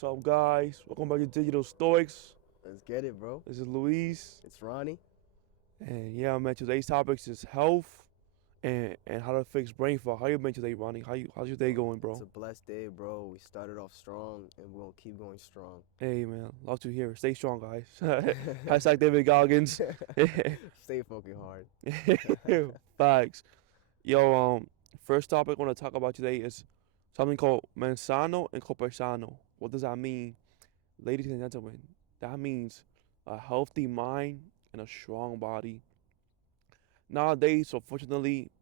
What's up, guys? Welcome back to Digital Stoics. Let's get it, bro. This is Luis, It's Ronnie. and yeah, man. Today's topics is health and how to fix brain fog. How you been today, Ronnie? How's your day Bro, going, it's bro? a blessed day, bro. We started off strong and we're gonna keep going strong. Hey, man. Love to hear it. Stay strong, guys. Hashtag David Goggins. Stay fucking hard. Facts. Yo, first topic I want to talk about today is something called mensano and copersano. What does that mean, ladies and gentlemen? That means a healthy mind and a strong body. Nowadays, unfortunately,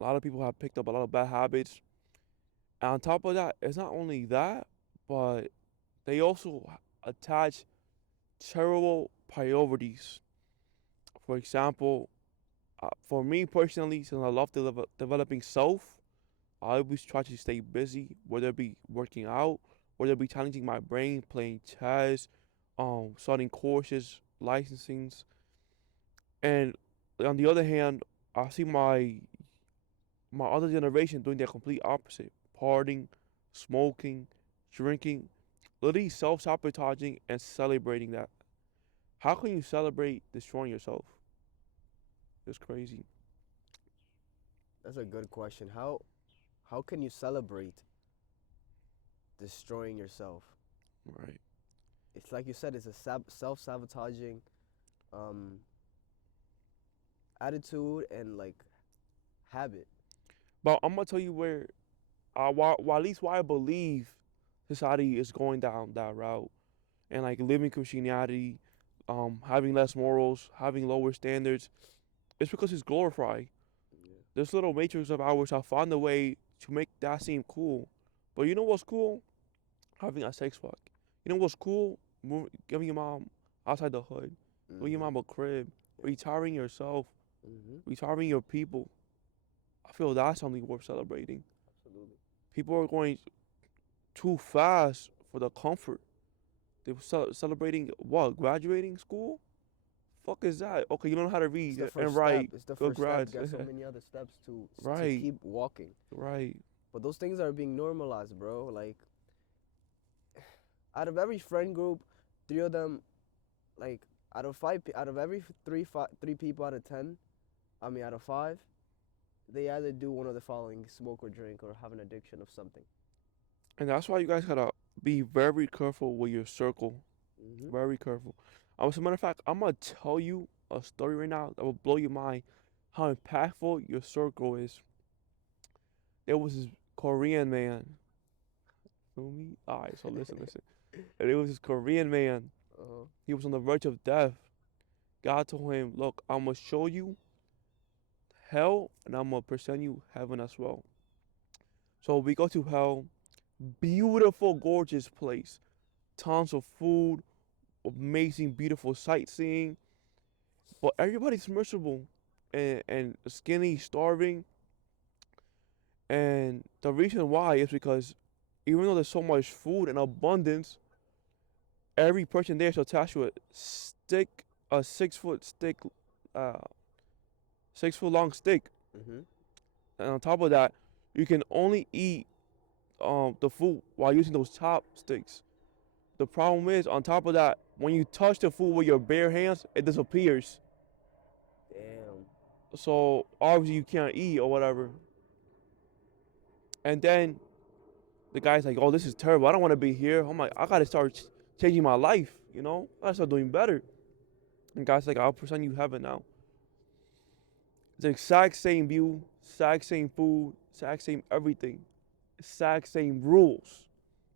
a lot of people have picked up a lot of bad habits. And on top of that, it's not only that, but they also attach terrible priorities. For example, for me personally, since I love developing self, I always try to stay busy, whether it be working out, whether it be challenging my brain, playing chess, studying courses, licensings. And on the other hand, I see my other generation doing the complete opposite, partying, smoking, drinking, literally self sabotaging and celebrating that. How can you celebrate destroying yourself? It's crazy. That's a good question. How can you celebrate destroying yourself? Right. It's like you said, it's a self-sabotaging um attitude and like habit. But I'm gonna tell you where at least why I believe society is going down that route and like living Christianity, having less morals, having lower standards, it's because it's glorified. Yeah. This little matrix of ours have found a way to make that seem cool. But you know what's cool? Having a sex fuck. You know what's cool? Giving your mom outside the hood, giving your Mhm. mom a crib, Yeah. retiring yourself, Mhm. retiring your people. I feel that's something worth celebrating. Absolutely. People are going too fast for the comfort. They were celebrating what? Graduating school? Fuck is that? Okay, you don't know how to It's the read and first step. write. It's the first step. You Congrats. got so many other steps to Right, keep walking. right. But those things are being normalized, bro. Like out of every friend group, three of them, like out of every three people out of 10, I mean out of five, they either do one of the following: smoke or drink or have an addiction of something. And that's why you guys gotta be very careful with your circle. Mhm. Very careful. As a matter of fact, I'm gonna tell you a story right now that will blow your mind. How impactful your circle is. There was this Korean man. Feel me? Alright, so listen. And it was this Korean man. Uh-huh. He was on the verge of death. God told him, "Look, I'm gonna show you hell, and I'm gonna present you heaven as well." So we go to hell. Beautiful, gorgeous place. Tons of food, amazing, beautiful sightseeing. But everybody's miserable and skinny, starving. And the reason why is because even though there's so much food and abundance, every person there is attached to a stick, a 6 foot stick, uh, 6 foot long stick. Mhm. And on top of that, you can only eat the food while using those chopsticks. The problem is, on top of that, when you touch the food with your bare hands, it disappears. Damn. So obviously you can't eat or whatever. And then the guy's like, "Oh, this is terrible. I don't want to be here." I'm like, "I gotta start changing my life. You know, I gotta start doing better." And guy's like, "I'll present you heaven now." It's the exact same view, exact same food, exact same everything, exact same rules.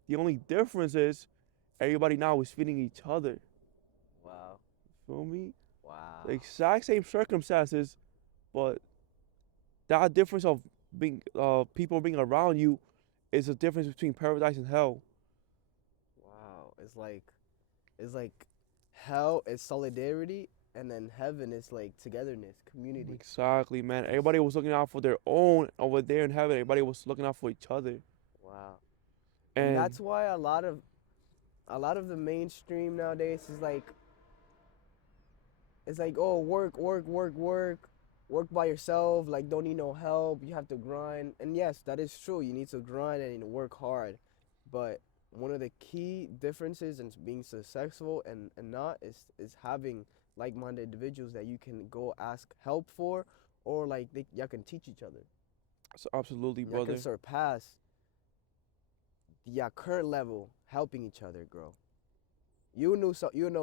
The only difference is everybody now is feeding each other. Wow. Feel me? The Wow. exact same circumstances, but that difference of being people being around you is the difference between paradise and hell. Wow. It's like hell is solidarity and then heaven is like togetherness, community. Exactly, man. That's Everybody was looking out for their own over there in heaven. Everybody was looking out for each other. wow. And And that's why a lot of the mainstream nowadays is like it's like, oh, work by yourself, like don't need no help, you have to grind. And yes, that is true. You need to grind and you need to work hard. But one of the key differences in being successful and not is having like-minded individuals that you can go ask help for, or like y'all can teach each other. So absolutely, Y'all can brother. surpass your current level helping each other grow. You know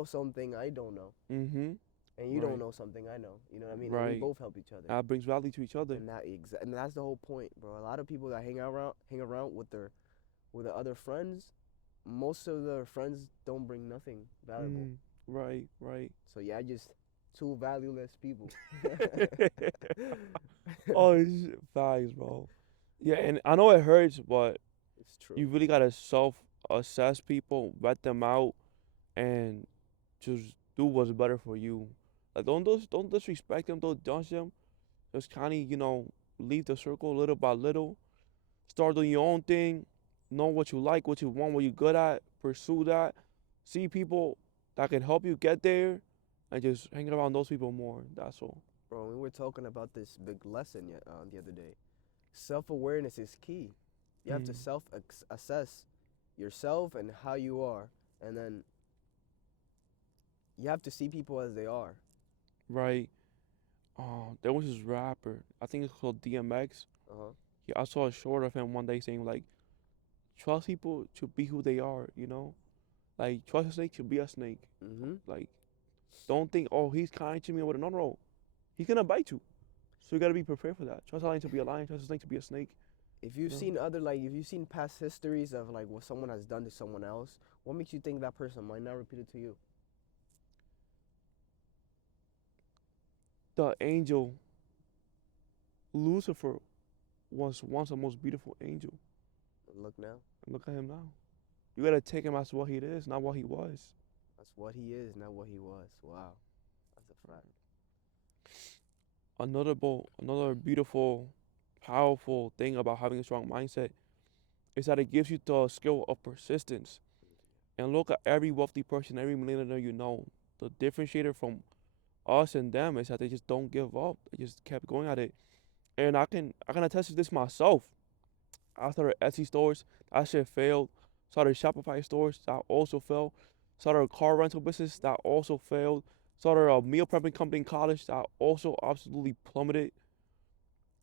something I don't know, Mm-hmm. and you don't Right. know something I know. You know what I mean? And we Right. both help each other. That brings value to each other. And that's the whole point, bro. A lot of people that hang around with the other friends, most of their friends don't bring nothing valuable. Mm. Right. Right. So yeah, just two valueless people. Oh, it's facts, bro. Yeah, and I know it hurts, but It's you true. really gotta self-assess people, vet them out, and just do what's better for you. Like don't disrespect them, don't judge them. Just kind of leave the circle little by little. Start doing your own thing. Know what you like, what you want, what you're good at. Pursue that. See people that can help you get there, and just hang around those people more. That's all. Bro, we were talking about this big lesson the other day. Self-awareness is key. You have to Mm, self-assess yourself and how you are, and then you have to see people as they are. right. There was this rapper. I think it's called DMX. Uh-huh. I saw a short of him one day saying like, trust people to be who they are. Like trust a snake to be a snake. Mm-hmm. Like don't think, oh, he's kind to me or whatever. No, no, no. He's gonna bite you. So you gotta be prepared for that. Trust a lion to be a lion. Trust a snake to be a snake. You know. If you've seen past histories of like what someone has done to someone else, what makes you think that person might not repeat it to you? The angel Lucifer was once the most beautiful angel. Look now, And look at him now. You gotta take him as what he is, not what he was. that's what he is, not what he was. Wow, that's a fact. Another beautiful, powerful thing about having a strong mindset is that it gives you the skill of persistence. And look at every wealthy person, every millionaire you know. The differentiator from us and them is that they just don't give up. They just kept going at it. And I can attest to this myself. I started Etsy stores, that shit failed. Started Shopify stores, that also failed. Started a car rental business, that also failed. Started a meal prepping company in college, that also absolutely plummeted.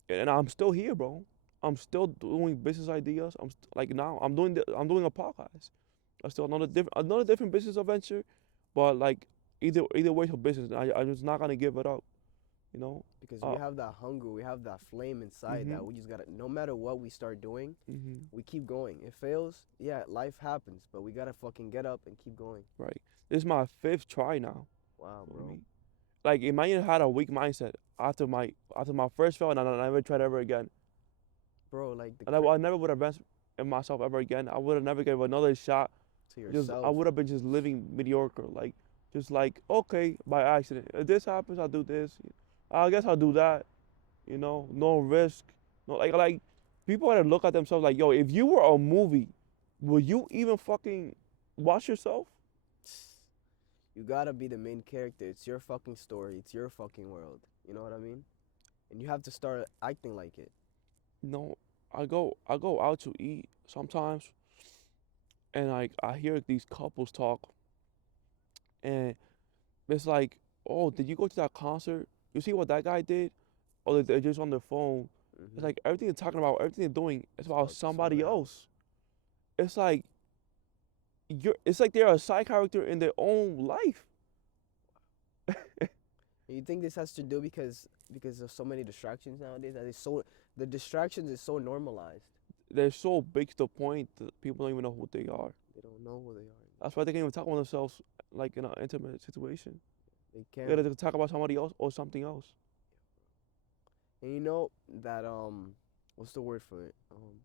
And I'm still here, bro. I'm still doing business ideas. Like now, I'm doing a podcast. I still another different business adventure, but like either way, it's a business. I'm just not gonna give it up. You know. Because we Uh. have that hunger, we have that flame inside that Mhm. we just gotta. No matter what we start doing, Mhm. we keep going. It fails, yeah, life happens, but we gotta fucking get up and keep going. Right. This is my fifth try now. Wow, For bro. me. Like imagine I had a weak mindset after my first fail, and I never tried ever again. Bro, like And I never would have invested in myself ever again. I would have never gave another shot. to Just I yourself. would have been just living mediocre, like just like okay by accident. If this happens, I'll do this. I guess I'll do that. No risk. No like people gotta look at themselves like, yo, if you were a movie, would you even fucking watch yourself? You gotta be the main character. It's your fucking story. It's your fucking world. You know what I mean? And you have to start acting like it. No, I go out to eat sometimes, and like I hear these couples talk, and it's like, oh, did you go to that concert? You see what that guy did? Or they're just on their phone. It's Mm-hmm. like everything they're talking about, everything they're doing, it's It's about about someone somebody else. else. It's like it's like they're a side character in their own life. And you think this has to do because of so many distractions nowadays? That is so the distractions is so normalized. They're so big to the point that people don't even know who they are. They don't know who they are. That's why they can't even talk about themselves like in an intimate situation. They They can't. gotta talk about somebody else or something else. And you know that what's the word for it?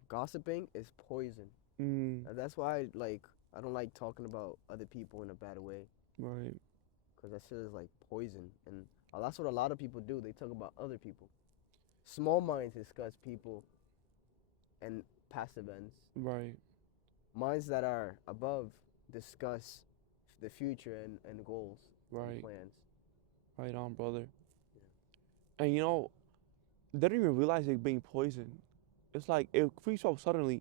Gossiping is poison. Mm, And that's why I don't like talking about other people in a bad way, right, because that shit is like poison. And that's what a lot of people do. They talk about other people. Small minds discuss people and past events. right, Minds that are above discuss the future and goals and right, plans. right on, brother. And they don't even realize they're being poisoned. It's like it creeps up suddenly.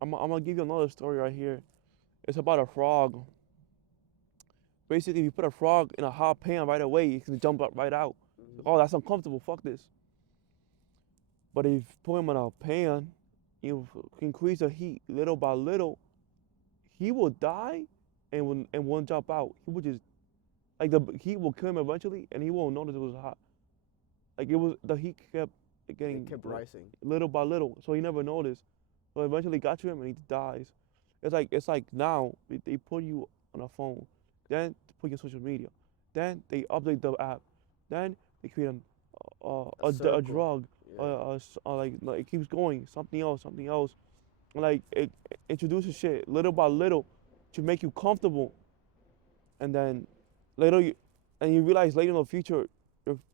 I'm gonna give you another story right here. It's about a frog. Basically, if you put a frog in a hot pan right away, it can jump up right out. Hmm. Oh, that's uncomfortable. Fuck this. But if you put him in a pan, you increase the heat little by little. He will die, and won't jump out. He will just like the heat will kill him eventually, and he won't notice it was hot. Like it was the heat kept It getting kept rising. little by little, so he never noticed. So eventually got to him, and he dies. It's like now they put you on a phone, then they put you on social media, then they update the app, then they create A a circle. drug, Yeah. like it keeps going, something else, like it introduces shit little by little to make you comfortable, and then later you realize later in the future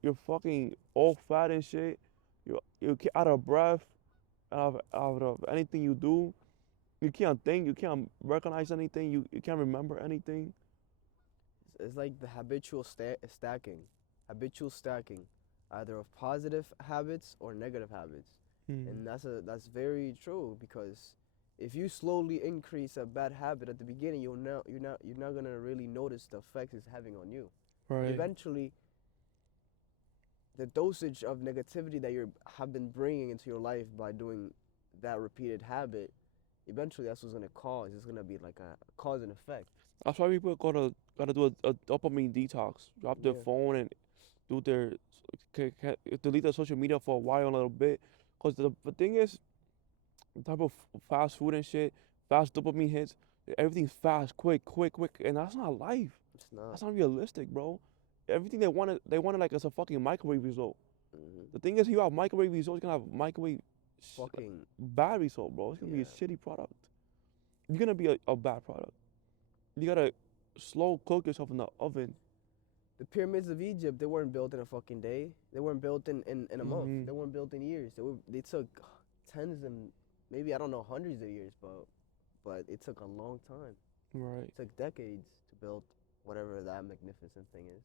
you're fucking all fat and shit, you're out of breath, out of anything you do. You can't think. You can't recognize anything. You can't remember anything. It's like the habitual stacking, habitual stacking, either of positive habits or negative habits, Mm, and that's very true because if you slowly increase a bad habit at the beginning, you're not gonna really notice the effects it's having on you, but right. eventually the dosage of negativity that you have been bringing into your life by doing that repeated habit, eventually that's what's gonna cause. It's gonna be like a cause and effect. That's why people gotta do a dopamine detox. Drop their Yeah. phone and do their delete their social media for a while, a little bit. Cause the thing is, the type of fast food and shit, fast dopamine hits. Everything's fast, quick, and that's not life. It's not. That's not realistic, bro. Everything they wanted like as a fucking microwave result. Hmm. The thing is, you have microwave results, you're gonna have microwave like, Fucking bad result, bro. It's gonna be a yeah. shitty product. You're gonna be a bad product. You gotta slow cook yourself in the oven. The pyramids of Egypt, they weren't built in a fucking day. They weren't built in a month. Hmm. They weren't built in years. They took tens and maybe I don't know hundreds of years, but it took a long time. Right, It took decades to build whatever that magnificent thing is.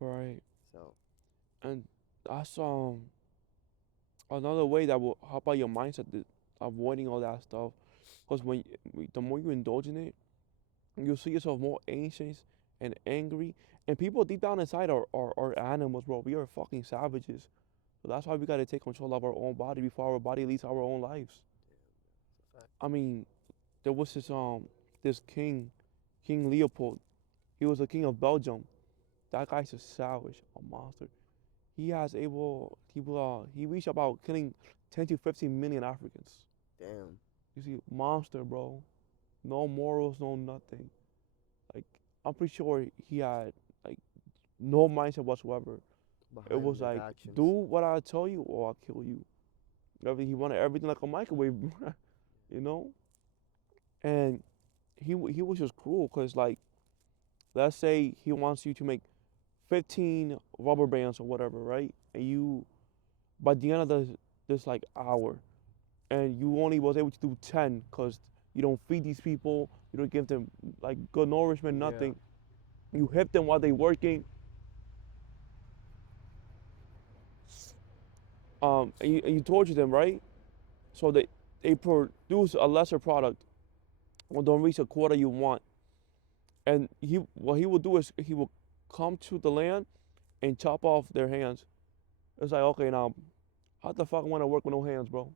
right. So And that's another way that will help out your mindset, avoiding all that stuff. Because the more you indulge in it, you'll see yourself more anxious and angry. And people deep down inside are animals, bro. We are fucking savages. So that's why we gotta take control of our own body before our body leads our own lives. it's a fact. I mean, there was this King Leopold. He was the king of Belgium. That guy's a savage, a monster. He reached about killing 10 to 15 million Africans. Damn. You see, monster, bro. No morals, no nothing. Like, I'm pretty sure he had like no mindset whatsoever. It Behind was his like, actions. do what I tell you or I'll kill you. He wanted everything like a microwave, you know. And he was just cruel, cause like, let's say he wants you to make 15 rubber bands or whatever, right? And you by the end of this like hour, and you only was able to do 10 because you don't feed these people, you don't give them like good nourishment, Yeah. nothing. You hit them while they working, and you torture them, right? So they produce a lesser product or don't reach a quota you want. And what he will do is he will come to the land and chop off their hands. It's like, okay, now how the fuck I want to work with no hands, bro?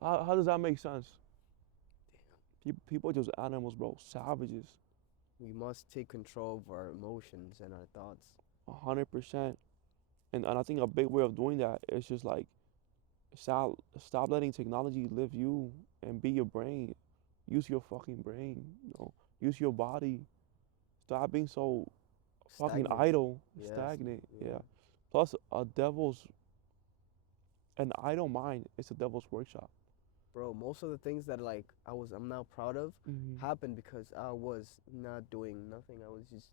How does that make sense? People are just animals, bro, savages. We must take control of our emotions and our thoughts. 100%. And I think a big way of doing that is just like stop letting technology live you and be your brain. Use your fucking brain, you know. Use your body. Stop being so fucking Stagnant. idle, Yes. stagnant. Yeah. Yeah. Plus, an idle mind is a devil's workshop. Bro, most of the things that like I'm now proud of Hmm. happened because I was not doing nothing. I was just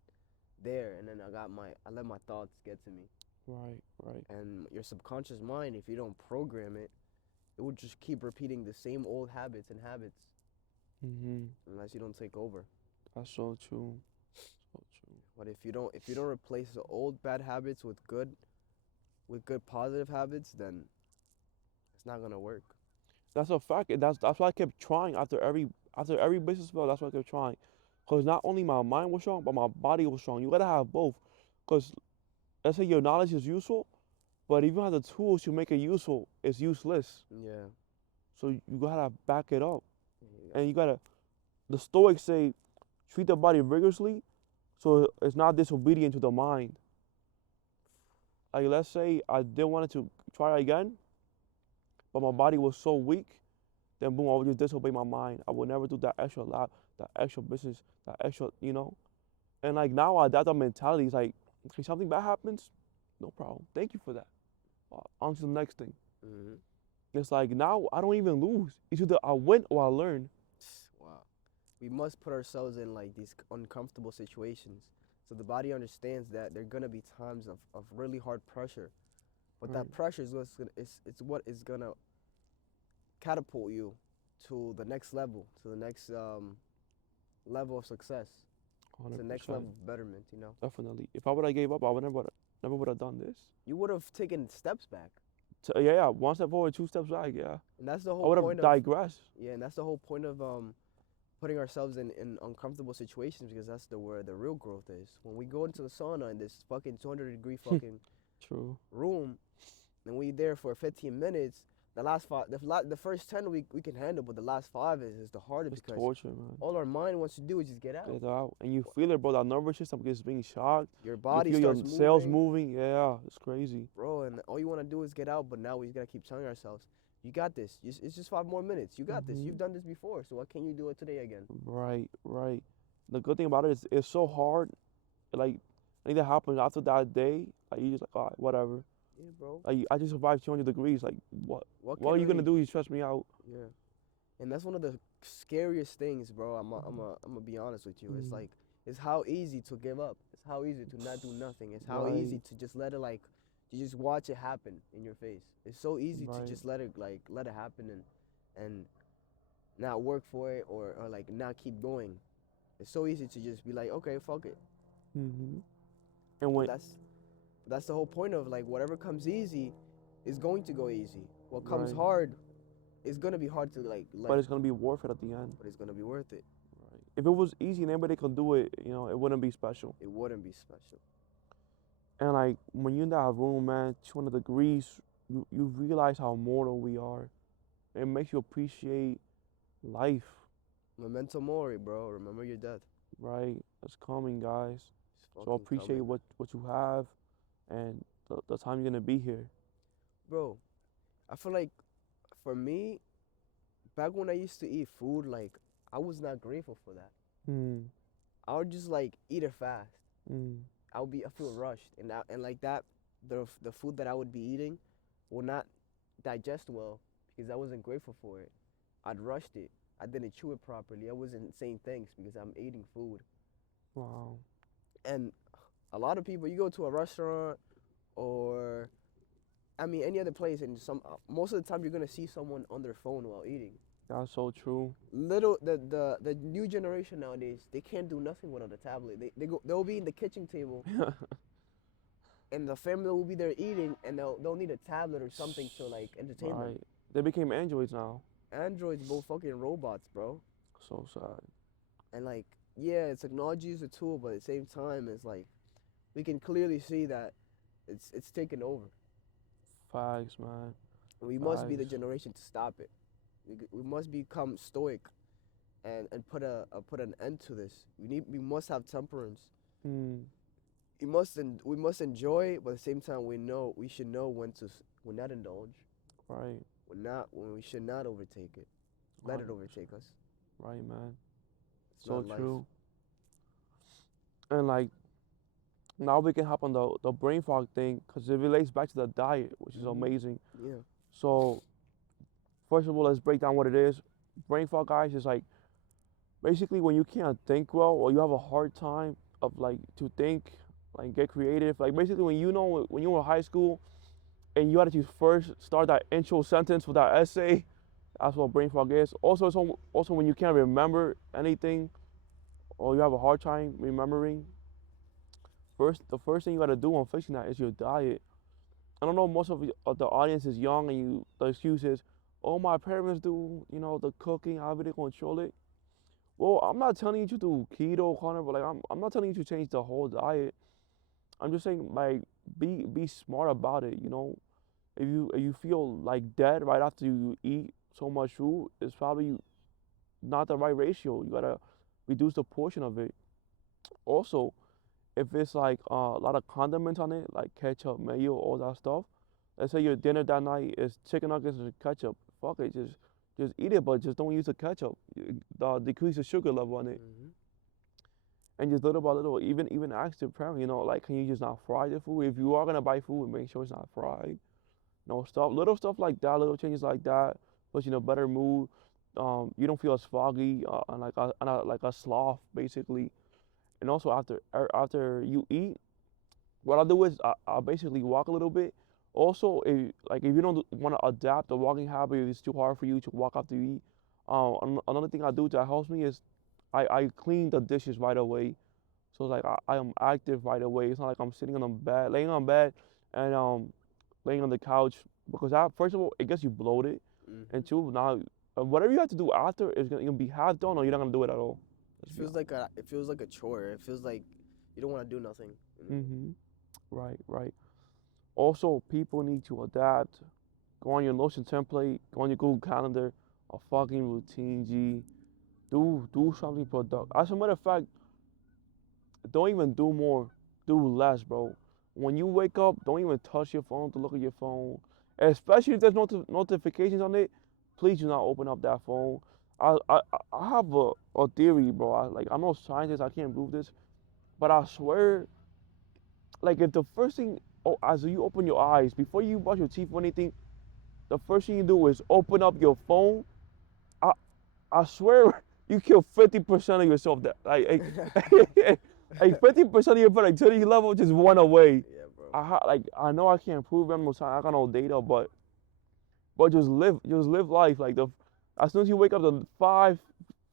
there, and then I let my thoughts get to me. Right, right. And your subconscious mind, if you don't program it, it would just keep repeating the same old habits and habits Hmm. unless you don't take over. That's so true. So true. But if you don't replace the old bad habits with good positive habits, then it's not gonna work. That's a fact. And that's why I kept trying after After every business fail, that's why I kept trying. Cause not only my mind was strong, but my body was strong. You gotta have both. Cause let's say your knowledge is useful, but if you don't have the tools to make it useful, it's useless. Yeah. So you gotta back it up, Yeah. and you gotta. The Stoics say, treat the body rigorously, so it's not disobedient to the mind. Like let's say I did wanted to try again, but my body was so weak, then boom, I would just disobey my mind. I would never do that extra lap, that extra business, that extra, And like now I adapt that mentality. It's like, okay, something bad happens, no problem. Thank you for that. On to the next thing. Hmm. It's like now I don't even lose. It's either I win or I learn. Wow. We must put ourselves in like these uncomfortable situations, so the body understands that there are gonna be times of really hard pressure, but Right. that pressure is what's gonna is it's what is gonna catapult you to the next level, to the next level of success, to the next 100%. level of betterment. You know, Definitely. If I would have gave up, I would never would have done this. you would have taken steps back, So, yeah, yeah, one step forward, two steps back. Yeah, and that's the I whole would have point of digressed. yeah, and that's the whole point of putting ourselves in uncomfortable situations because that's where the real growth is. When we go into the sauna in this fucking 200-degree fucking True. room, and we there for 15 minutes, the last five, the first 10 we can handle, but the last five is the hardest It's because torture, man. all our mind wants to do is just get Get out. it out, and you feel it, bro. That nervous system gets being shocked. Your You body feel your starts cells moving, moving. Yeah, it's crazy. bro, and all you want to do is get out. But now we gotta keep telling ourselves, "You got this. It's just 5 more minutes. You got this. Hmm. You've done this before. So why can't you do it today again?" Right, right. The good thing about it is it's so hard. Like anything that happens after that day, like you just like, all right, whatever. Yeah, bro. Like I just survived 200 degrees. Like what? What What can are you gonna really? do? You stress me out. Yeah. And that's one of the scariest things, bro. I'm gonna be honest with you. It's Mm, like it's how easy to give up. It's how easy to not do nothing. It's how easy right, to just let it like to just watch it happen in your face. It's so easy to right. just let it happen and not work for it or like not keep going. It's so easy to just be like, okay, fuck it. Hmm. And But when that's the whole point of like whatever comes easy is going to go easy. What comes right, hard is gonna be hard to like but let, it's gonna be worth it at the end. but it's gonna be worth it. Right. If it was easy and everybody could do it, it wouldn't be special. It wouldn't be special. And like when you're in that room, man, 200 degrees, you realize how mortal we are. It makes you appreciate life, Memento mori, bro. Remember your death. right? It's coming, guys. It's So fucking appreciate coming. what you have and the time you're gonna be here. Bro, I feel like for me, back when I used to eat food, like I was not grateful for that. Mm, I would just like eat it fast. mm, I feel rushed and like that the food that I would be eating will not digest well because I wasn't grateful for it. I'd rushed it. I didn't chew it properly. I wasn't saying thanks because I'm eating food. wow. And a lot of people, you go to a restaurant or I mean any other place, and most of the time you're gonna see someone on their phone while eating. That's so true. Little the new generation nowadays, they can't do nothing without a tablet. They'll be in the kitchen table, and the family will be there eating, and they'll need a tablet or something to like entertain them. Right. They became androids now. Androids, both fucking robots, bro. So sad. And like, yeah, technology is a tool, but at the same time, it's like we can clearly see that it's taken over. Facts, man. We must be the Facts. generation to stop it. We must become stoic and put an end to this. We must have temperance. Mm, We must enjoy, but at the same time we should know when not indulge, right. when we should not overtake it. Let it 100%. overtake us. Right, man. It's So not life. true. And like now we can hop on the brain fog thing because it relates back to the diet, which is Hmm. amazing. Yeah. So first of all, let's break down what it is. Brain fog, guys, is like basically when you can't think well or you have a hard time of like to think, like get creative. Like basically when you were in high school and you had to first start that intro sentence for that essay, that's what brain fog is. Also when you can't remember anything or you have a hard time remembering, the first thing you gotta do on fixing that is your diet. I don't know, most of the audience is young and the excuse is, oh, my parents do, the cooking, how they control it. Well, I'm not telling you to do keto, carnivore. Like I'm not telling you to change the whole diet. I'm just saying like be smart about it. You know, if you feel like dead right after you eat so much food, it's probably not the right ratio. You gotta reduce the portion of it. Also, if it's like a lot of condiments on it, like ketchup, mayo, all that stuff. Let's say your dinner that night is chicken nuggets and ketchup. Fuck it, just eat it, but just don't use the ketchup. Decrease the sugar level on it, Hmm. and just little by little, even ask the parent, like can you just not fry the food? If you are gonna buy food, make sure it's not fried. No stuff, little stuff like that, little changes like that, puts you in a better mood. You don't feel as foggy like a sloth basically. And also after you eat, what I'll do is I'll basically walk a little bit. Also, if you don't want to adapt the walking habit, if it's too hard for you to walk after you eat, another thing I do that helps me is I clean the dishes right away. So it's like I am active right away. It's not like I'm sitting on the bed, laying on bed, and laying on the couch because first of all it gets you bloated, and Hmm. two now whatever you have to do after is gonna be half done or you're not gonna do it at all. Let's be honest. It feels like a chore. It feels like you don't want to do nothing. Mm-hmm. Right, right. Also, people need to adapt. Go on your Notion template. Go on your Google Calendar. A fucking routine, G. Do something productive. As a matter of fact, don't even do more. Do less, bro. When you wake up, don't even touch your phone to look at your phone. Especially if there's notifications on it. Please do not open up that phone. I have a theory, bro. I'm no scientist. I can't prove this, but I swear, like if the first thing, oh, as you open your eyes before you brush your teeth or anything, the first thing you do is open up your phone. I I swear you kill 50% of yourself. That like 50% of your productivity level just went away. Yeah, bro. I know I can't prove it. I got no data, but just live life. Like the as soon as you wake up, the 5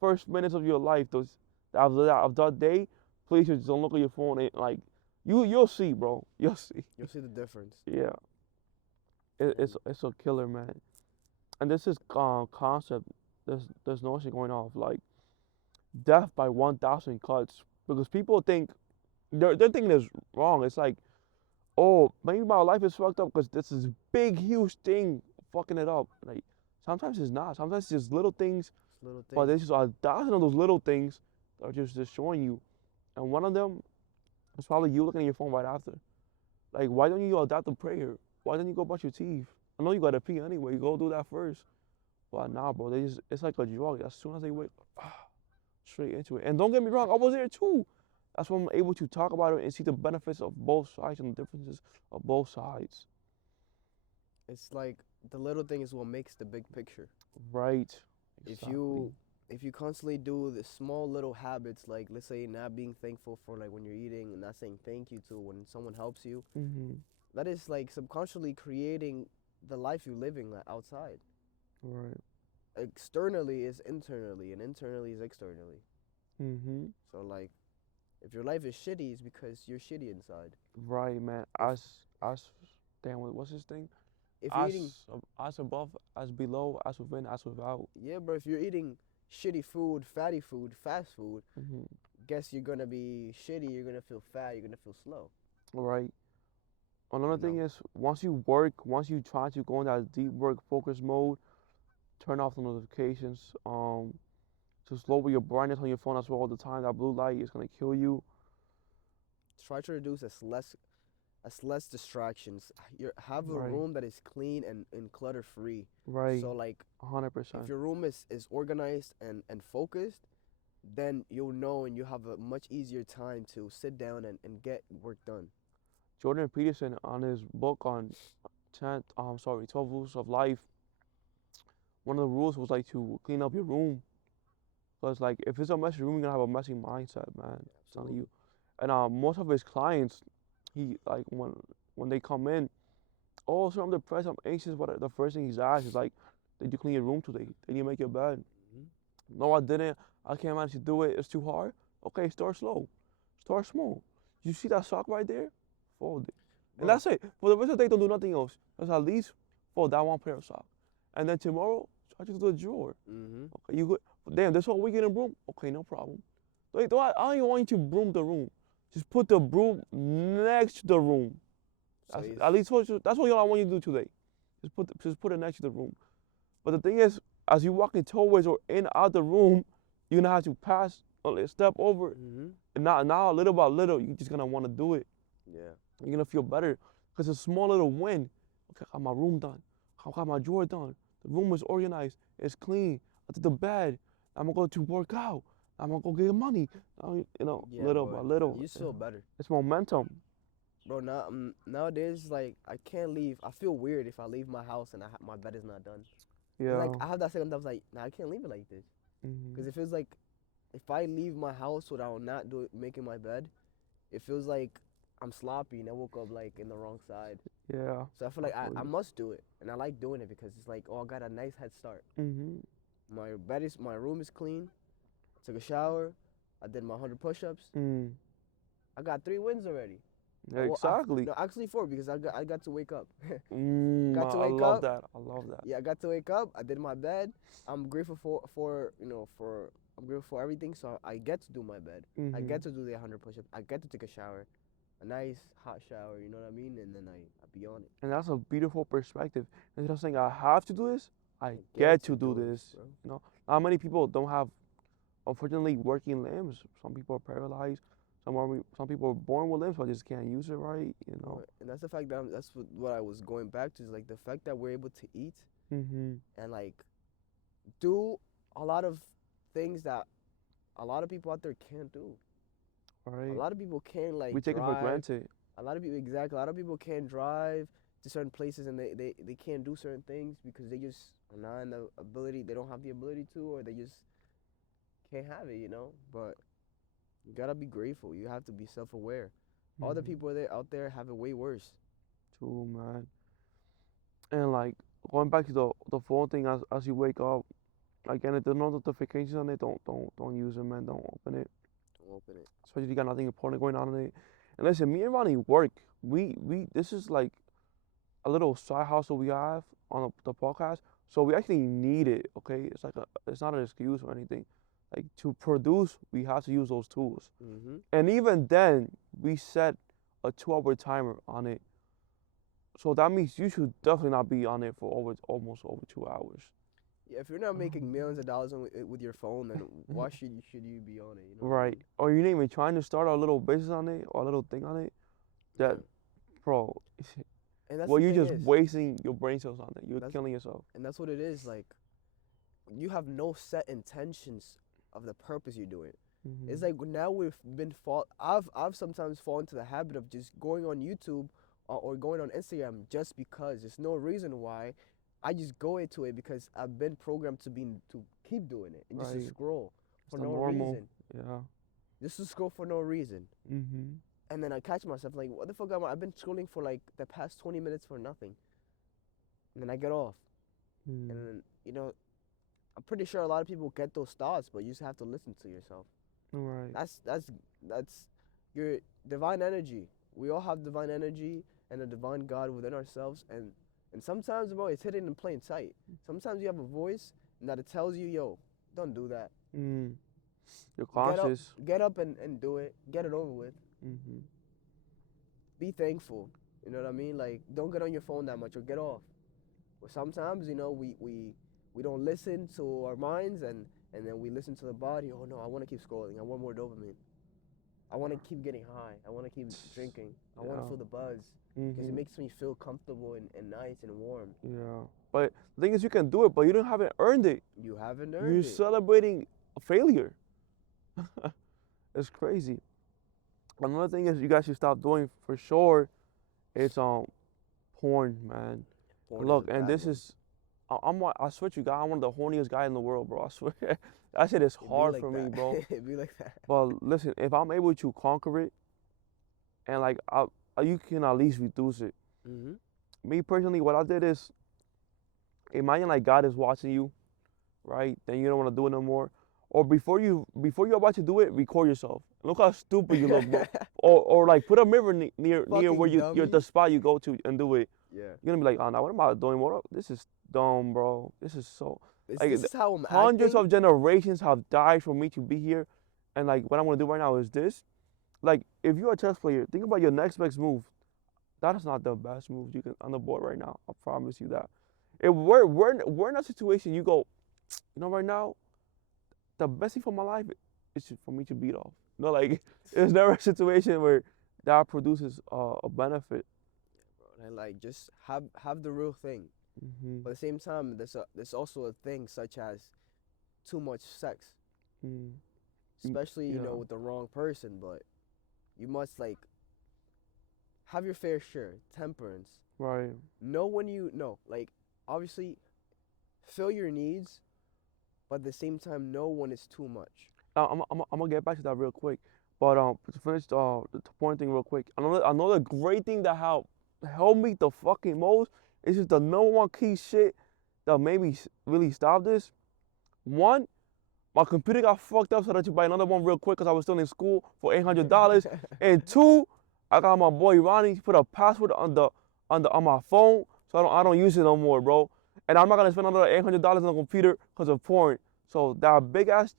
first minutes of your life, those of that day, please just don't look at your phone. Like you'll see, bro. You'll see. You'll see the difference. Yeah, it, And it's it's a killer, man. And this is concept. There's notion going off like death by 1,000 cuts because people think they're thinking is wrong. It's like, oh, maybe my life is fucked up because this is big, huge thing fucking it up. Like sometimes it's not. Sometimes it's just little things, it's little but things. there's just 1,000 of those little things that are just destroying you. And one of them is probably you looking at your phone right after. Like, why don't you adapt to prayer? Why don't you go brush your teeth? I know you gotta pee anyway. You go do that first. But nah, bro, it's like a drug. As soon as they wake up, straight into it. And don't get me wrong, I was there too. That's why I'm able to talk about it and see the benefits of both sides and the differences of both sides. It's like the little thing is what makes the big picture. Right. If Exactly. you constantly do the small little habits, like let's say not being thankful for like when you're eating and not saying thank you to when someone helps you, Mhm. that is like subconsciously creating the life you're living outside. Right. Externally is internally and internally is externally. Mhm. So like if your life is shitty, it's because you're shitty inside. Right, man. If As damn, what's this thing? if you're As eating as above, as below, as within, as without. yeah, bro, if you're eating shitty food, fatty food, fast food, Mhm. guess you're gonna be shitty. You're gonna feel fat. You're gonna feel slow. Right. Another You thing know. is once you try to go in that deep work focus mode, turn off the notifications. Just lower your brightness on your phone as well all the time. That blue light is gonna kill you. Try to reduce as less distractions. You have a Right. room that is clean and clutter free. Right. So like A hundred if percent. your room is organized and focused, then you'll know and you have a much easier time to sit down and get work done. Jordan Peterson on his book on 12 rules of life. One of the rules was like to clean up your room. Cause like if it's a messy room, you're gonna have a messy mindset, man. I'm telling Absolutely. you. And most of his clients, he like when they come in, oh, sir, I'm depressed, I'm anxious. What the first thing he's asked is like, did you clean your room today? Did you make your bed? Hmm. No, I didn't. I can't manage to do it. It's too hard. Okay, start slow. Start small. You see that sock right there? Fold it. And Bro. that's it. For the rest of the day, don't do nothing else. Just at least fold that one pair of socks. And then tomorrow, try to do the drawer. Hmm. Okay, you good? Damn, this whole weekend in broom. Okay, no problem. Wait, I don't even want you to broom the room. Just put the broom next to the room. So you, At least that's what I want you to do today. Just put it next to the room. But the thing is, as you walking towards or in out the room, you're gonna have to pass or step over, mm-hmm. and now little by little, you're just gonna want to do it. Yeah. You're gonna feel better because a small little win. Okay, I got my room done. I got my drawer done. The room is organized. It's clean. I did the bed. I'm gonna go to work out. I'm gonna go get money. Yeah, Little by but little. you feel better. It's momentum. Bro, now nowadays, like, I can't leave. I feel weird if I leave my house and my bed is not done. And, like, Yeah. I have that second thought, like, nah, I can't leave it like this. Because Hmm. it feels like if I leave my house without not making my bed, it feels like I'm sloppy and I woke up, like, in the wrong side. Yeah. So I feel like I must do it. And I like doing it because it's like, oh, I got a nice head start. Hmm. My room is clean. I took a shower. I did my 100 push-ups. Mm. I got 3 wins already. Yeah, Well, exactly. no, actually 4 because I got to wake up. I got to I wake love up. that. I love that. Yeah, I got to wake up. I did my bed. I'm grateful for I'm grateful for everything. So I get to do my bed. I Hmm. get to do the 100 push-ups. I get to take a shower, a nice hot shower. You know what I mean? And then I be on it. And that's a beautiful perspective. Instead of saying I have to do this, I I get to do this. bro. You know, not many people don't have, unfortunately, working limbs. Some people are paralyzed. Some people are born with limbs, but just can't use it right. You know. Right. And that's the fact that that's what I was going back to is like the fact that we're able to eat Hmm. and like do a lot of things that a lot of people out there can't do. All A right. lot of people can't We like take it for drive. granted. A lot of people exactly. A lot of people can't drive to certain places and they can't do certain things because they just are not in the ability. They don't have the ability to, or they just can't have it. But you gotta be grateful. You have to be self-aware. Other Hmm. people out there have it way worse. True, man. And like going back to the phone thing, as you wake up, again, if there's no notifications on it, don't use it, man. Don't open it. Don't open it. Especially if you got nothing important going on in it. And listen, me and Ronnie work. We this is like a little side hustle we have on the podcast. So we actually need it. Okay, it's not an excuse or anything. Like to produce, we have to use those tools. Mm-hmm. And even then, we set a 2 hour timer on it. So that means you should definitely not be on it for almost over 2 hours. Yeah, if you're not making millions of dollars with your phone, then why should you be on it? You know what I Right. mean? Or you're not even trying to start a little business on it or a little thing on it. That, Yeah. bro, And that's well, the you're thing just is, wasting your brain cells on it. You're that's killing yourself. and that's what it is. Like, you have no set intentions of the purpose you're doing. Hmm. It's like now I've sometimes fallen into the habit of just going on YouTube or going on Instagram just because there's no reason why. I just go into it because I've been programmed to keep doing it and just to Right. scroll It's for the no normal. reason. Yeah. Just to scroll for no reason. Hmm. And then I catch myself like, what the fuck am I? I've been scrolling for like the past 20 minutes for nothing. And then I get off. Mm. And then, I'm pretty sure a lot of people get those thoughts, but you just have to listen to yourself. Right. That's your divine energy. We all have divine energy and a divine God within ourselves, and sometimes, bro, it's hidden in plain sight. Sometimes you have a voice that it tells you, yo, don't do that. Mm. You're Get up, cautious. get up and do it. Get it over with. Hmm. Be thankful. You know what I mean? Like, don't get on your phone that much or get off. But sometimes, we don't listen to our minds and then we listen to the body. Oh no, I want to keep scrolling. I want more dopamine. I want to keep getting high. I want to keep drinking. I want to Yeah. feel the buzz because it Hmm. makes me feel comfortable and nice and warm. Yeah. But the thing is, you can do it, but you don't haven't earned it. You haven't You're earned it. celebrating a failure. It's crazy. Another thing is you guys should stop doing for sure. It's porn, man. Porn Look, is a and bad this one. is, I swear to God, I'm one of the horniest guy in the world, bro. I swear, that shit is It be hard like for me, that. bro. It be like that. But listen, if I'm able to conquer it, and like you can at least reduce it. Mhm. Me personally, what I did is, imagine like God is watching you, right? Then you don't want to do it no more. Or before you're about to do it, record yourself. Look how stupid you look, bro. Or like put a mirror near where Fucking you're dummy. the spot you go to and do it. Yeah. You're gonna be like, oh no, what am I doing? This is dumb, bro. This is so. This Like this is how I'm hundreds acting. of generations have died for me to be here, and like what I'm gonna do right now is this. Like if you're a chess player, think about your next best move. That is not the best move you can on the board right now. I promise you that. If we're in a situation, you go, right now, the best thing for my life is for me to beat off. Like there's never a situation where that produces a benefit. And like just have the real thing. Hmm. But at the same time, there's also a thing such as too much sex, Mm. especially Yeah. with the wrong person. But you must like have your fair share, temperance. Right. Know when you know, like obviously fill your needs, but at the same time know when it's too much. I'm gonna get back to that real quick, but to finish the point thing real quick. Another great thing that helped me the fucking most is just the number one key shit that made me really stop this. One, my computer got fucked up, so I had to buy another one real quick because I was still in school for $800. And two, I got my boy Ronny to put a password on my phone, so I don't use it no more, bro. And I'm not gonna spend another $800 on a computer because of porn. So that big ass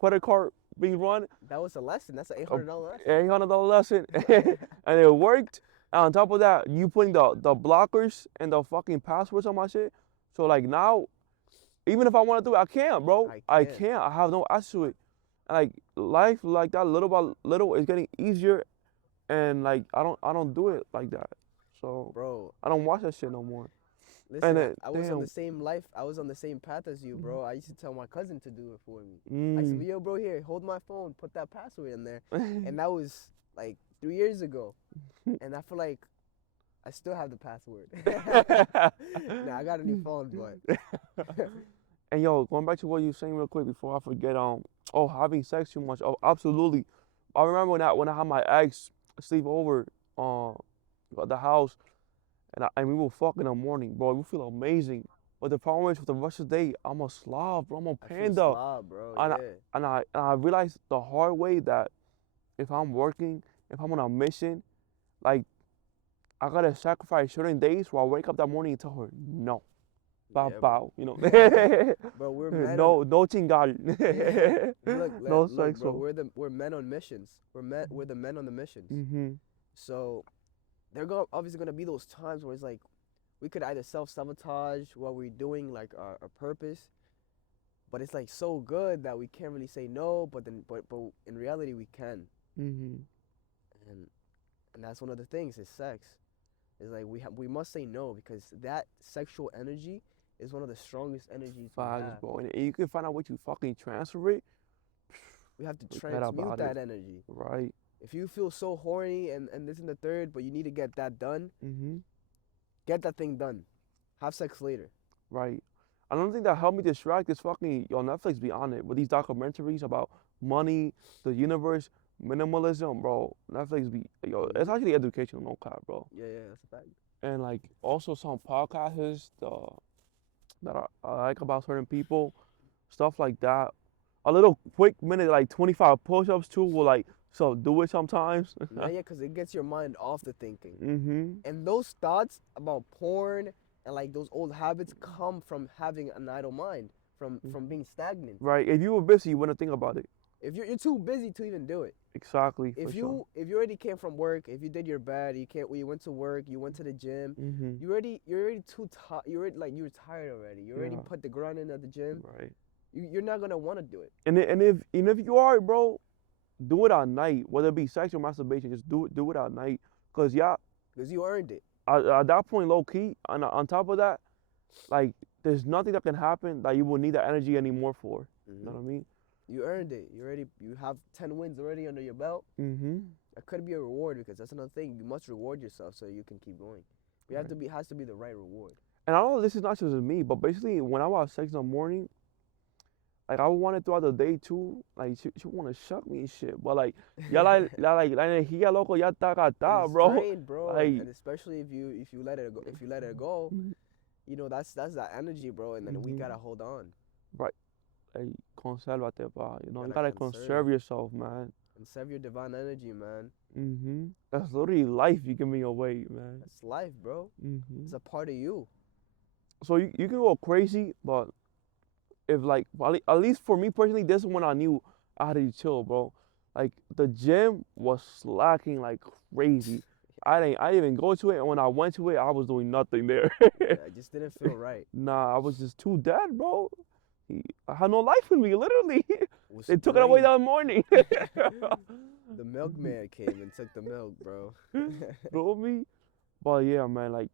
credit card being run, That was a lesson. That's an eight a hundred dollar lesson. $800 lesson, and it worked. And on top of that, you putting the blockers and the fucking passwords on my shit. So like now, even if I want to do it, I can't, bro. I I can't, can't. I have no access to it. And like life, like that, little by little, is getting easier. And like I don't do it like that. So bro. I don't watch that shit no more. And Listen, then I was on the damn. same life. I was on the same path as you, bro. I used to tell my cousin to do it for me. I said, Mm. "Yo, bro, here, hold my phone, put that password in there," and that was like 3 years ago. And I feel like I still have the password. Nah, I got a new phone, but And yo, going back to what you were saying real quick before I forget, oh, having sex too much. Oh, absolutely. I remember when I had my ex sleep over at the house, and we will fuck in the morning, bro. We feel amazing. But the problem is with the rest of the day, I'm a slob, bro. I'm a I feel panda. slob, bro. And I, Yeah, and I realized the hard way that if I'm working, if I'm on a mission, like I gotta sacrifice certain days where I wake up that morning and tell her no. Bow yeah, bow, bro. Bro, we're men on. no, no chingal. No Bro. sexo. We're men on missions. We're the men on the missions. Mhm. So obviously gonna be those times where it's like we could either self sabotage what we're doing, like our purpose, but it's like so good that we can't really say no. But in reality we can, Mhm. and that's one of the things is sex. It's like we must say no because that sexual energy is one of the strongest energies we Facts, have. bro. And you can find out what you fucking transfer it. We have to Forget transmute about it. that energy. Right. If you feel so horny and this and the third, but you need to get that done, Mhm. get that thing done. Have sex later. Right. Another thing that helped me distract is fucking yo Netflix be on it with these documentaries about money, the universe, minimalism, bro. Netflix be yo, it's Hmm. actually educational, no cap, bro. Yeah, that's a fact. And like also some podcasts that I like about certain people, stuff like that. A little quick minute, like 25 push-ups too, will like so do it sometimes. Nah, yeah, because it gets your mind off the thinking. Mhm. And those thoughts about porn and like those old habits come from having an idle mind, from being stagnant. Right. If you were busy, you wouldn't think about it. If you're too busy to even do it. Exactly, for sure. If you already came from work, if you did your bed, you went to work, you went to the gym, Mhm. you're already too tired. You're tired already. You already Yeah. put the grind in at the gym. Right. You're not gonna want to do it. And if you are, bro, do it at night. Whether it be sex or masturbation, just do it at night. Cause yeah, Because you earned it. at that point, low key, on top of that, like there's nothing that can happen that you will need that energy anymore for. You know Hmm. what I mean? You earned it. You have 10 wins already under your belt. Mhm. That could be a reward because that's another thing. You must reward yourself so you can keep going. You have Right. to be has to be the right reward. And I know this is not just me, but basically when I watch sex in the morning, like I want it throughout the day too. Like she want to shuck me and shit, but like la energía loco ya está It's gastada, bro. drained, bro, Like and especially if you let it go, that's that energy, bro, and then we mhm. gotta hold on. Right. Like consérvate, pa. You know, you Gotta gotta conserve yourself, man. conserve your divine energy, man. That's literally life you giving away, man. That's life, bro. Mhm. It's a part of you. So you can go crazy, but if like well, at least for me personally, this is when I knew I had to chill, bro. Like the gym was slacking like crazy. I didn't even go to it, and when I went to it, I was doing nothing there. Yeah, it just didn't feel right. Nah, I was just too dead, bro. I had no life in me, literally. It was They took it away drained. that morning. The milkman came and took the milk, bro. Feel me? But yeah, man, like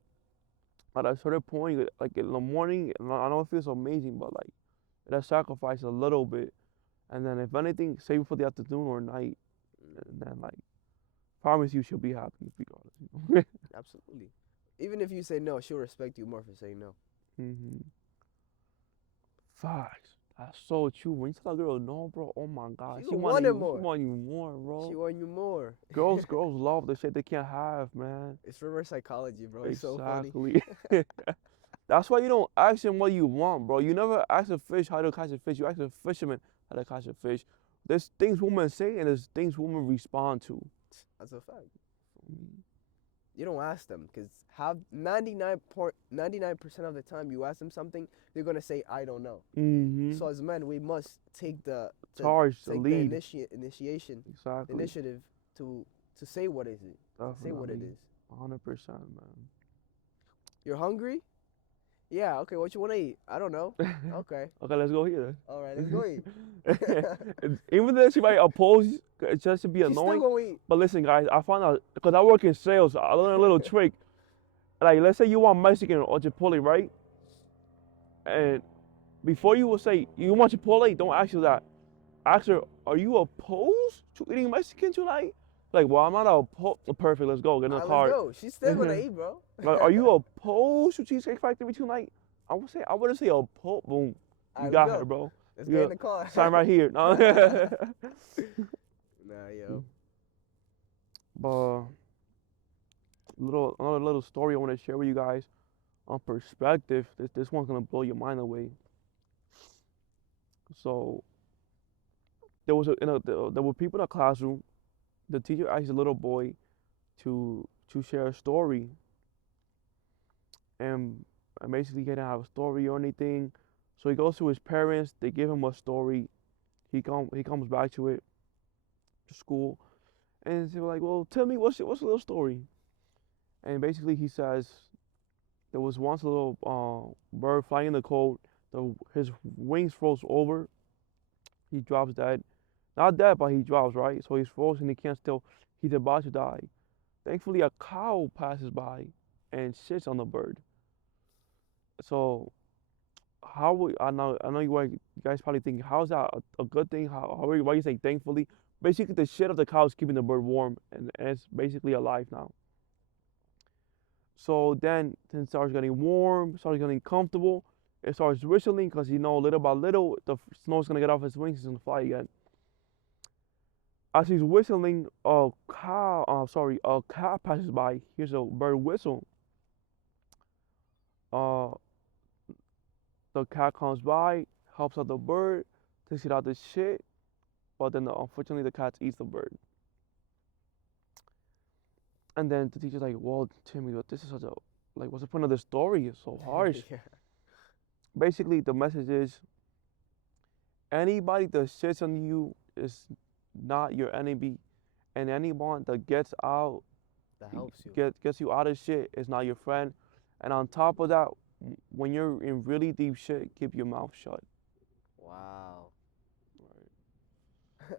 at a certain point, like in the morning, I know it feels amazing, but like that sacrifice a little bit, and then if anything, save it for the afternoon or night, and then like promise you she'll be happy regardless. Absolutely. Even if you say no, she'll respect you more for saying no. hmm Facts. That's so true. When you tell a girl no, bro, oh my God, She she gonna want want it you. She more. want you more, She bro. want you more. Girls love the shit they can't have, man. It's reverse psychology, bro. It's so funny. Exactly. That's why you don't ask them what you want, bro. You never ask a fish how to catch a fish. You ask a fisherman how to catch a fish. There's things women say and there's things women respond to. That's a fact. You don't ask them because have 99% of the time you ask them something, they're gonna say I don't know. Mm-hmm. So as men, we must take the Charge, the take lead. initiation, Exactly. initiative to say what is it, say what it Definitely. is. 100%, man. You're hungry? Yeah. Okay. What you wanna eat? I don't know. Okay. Okay, let's go here. All right. Let's go eat. Even though she might oppose, just to be She's still annoying. gonna eat. But listen, guys, I found out because I work in sales. I learned a little trick. Like, let's say you want Mexican or Chipotle, right? And before you will say you want Chipotle, don't ask her that. Ask her, are you opposed to eating Mexican tonight? Like, well, I'm not opposed. Perfect. Let's go. Get in the All right. Let's car. go. She's still gonna eat, bro. Like, are you opposed to Cheesecake Factory tonight? I wouldn't say opposed. Boom. All You right. got Let's her, go. bro. Let's Yeah. get in the car. Sign right here. No. Nah, yo. But another little story I want to share with you guys on perspective. This one's gonna blow your mind away. So there were people in a classroom. The teacher asked a little boy to share a story, and basically he didn't have a story or anything. So he goes to his parents. They give him a story. He comes back to school, and they're like, "Well, tell me what's the little story?" And basically he says there was once a little bird flying in the cold. His wings froze over. He drops dead. Not dead, but he drops, right? So he's frozen. He can't still. He's about to die. Thankfully, a cow passes by and sits on the bird. So how would I know you guys probably think how's that a good thing? Why you say thankfully? Basically, the shit of the cow is keeping the bird warm, and it's basically alive now. So then it starts getting warm, starts getting comfortable. It starts whistling because little by little the snow's gonna get off his wings. He's gonna fly again. As he's whistling, a cat passes by. Here's a bird whistle. Uh, the cat comes by, helps out the bird, takes it out the shit, but then unfortunately the cat eats the bird. And then the teacher's like, "Well, Timmy, but this is such a what's the point of the story? It's so harsh." Yeah. Basically, the message is anybody that shits on you is not your enemy, and anyone that gets out That helps you. gets you out of shit is not your friend. And on top of that, when you're in really deep shit, keep your mouth shut. Wow.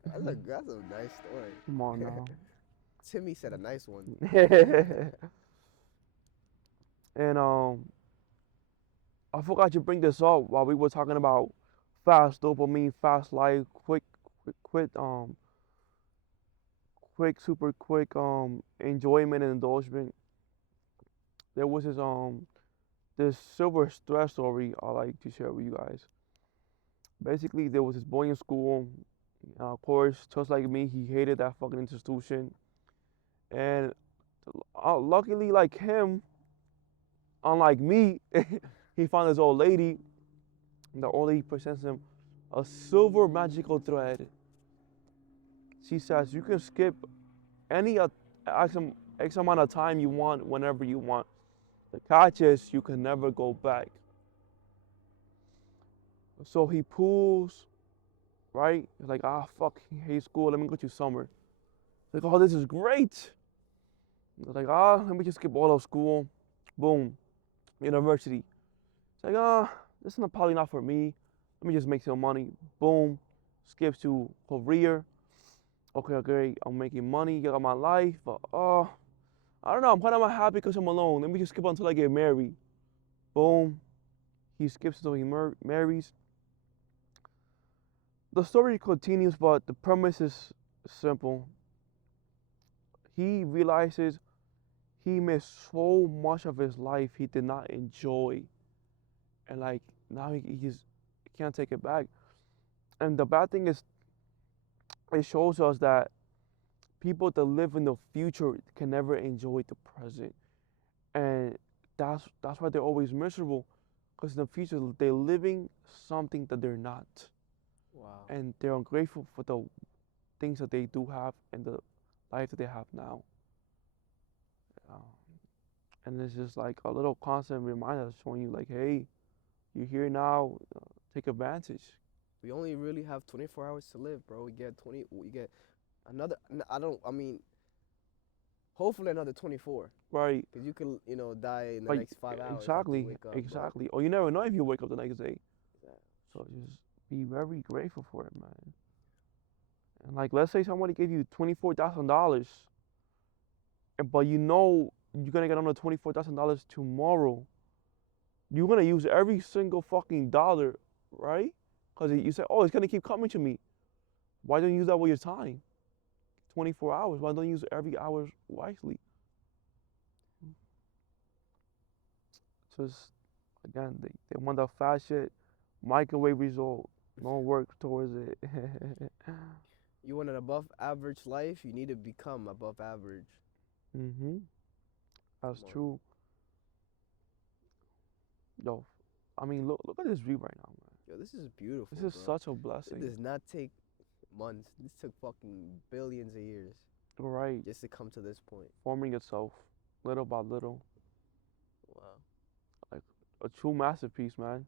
That's a nice story. Come on now. Timmy said a nice one. And I forgot to bring this up while we were talking about fast dopamine, fast life, super quick enjoyment and indulgement. There was this silver stress story I like to share with you guys. Basically, there was this boy in school. Of course, just like me, he hated that fucking institution. And luckily, like him, unlike me, he found this old lady. And the old lady presents him a silver magical thread. She says you can skip any X amount of time you want whenever you want. The catch is you can never go back. So he pulls, right? He's like, ah, fuck, he hates school. Let me go to summer. Like, oh, this is great. He's like, ah, let me just skip all of school. Boom, university. It's like, ah, this is probably not for me. Let me just make some money. Boom, skips to career. Okay, okay, I'm making money, I got my life, but I don't know, I'm kind of not happy because I'm alone. Let me just skip until I get married. Boom, he skips until he marries. The story continues, but the premise is simple. He realizes he missed so much of his life he did not enjoy, and like now he just can't take it back. And the bad thing is, it shows us that people that live in the future can never enjoy the present, and that's why they're always miserable, because in the future they're living something that they're not, Wow. and they're ungrateful for the things that they do have and the life that they have now. Um, and it's just like a little constant reminder showing you like, hey, you're here now, take advantage. We only really have 24 hours to live, bro. We get 20. You get another. I don't. I mean, hopefully another 24, Right. because you can, die in the Like next 5 hours after you exactly, wake up. But exactly. Or you never know if you wake up the next day. yeah, So just be very grateful for it, man. And like, let's say somebody gave you $24,000, and but you know you're gonna get another $24,000 tomorrow. You're gonna use every single fucking dollar, right? Because you say, oh, it's gonna keep coming to me. Why don't you use that with your time? 24 hours. Why don't you use every hour wisely? Just again, they want the fast shit, microwave result, no work towards it. you want an above average life, you need to become above average. Mhm. That's Come on. true. Yo, I mean, look at this view right now, man. Yo, this is This beautiful, is bro. such a It blessing. does not take months. This took fucking billions of years Right, just to come to this point. forming itself, little by little, Wow. like a true masterpiece, man.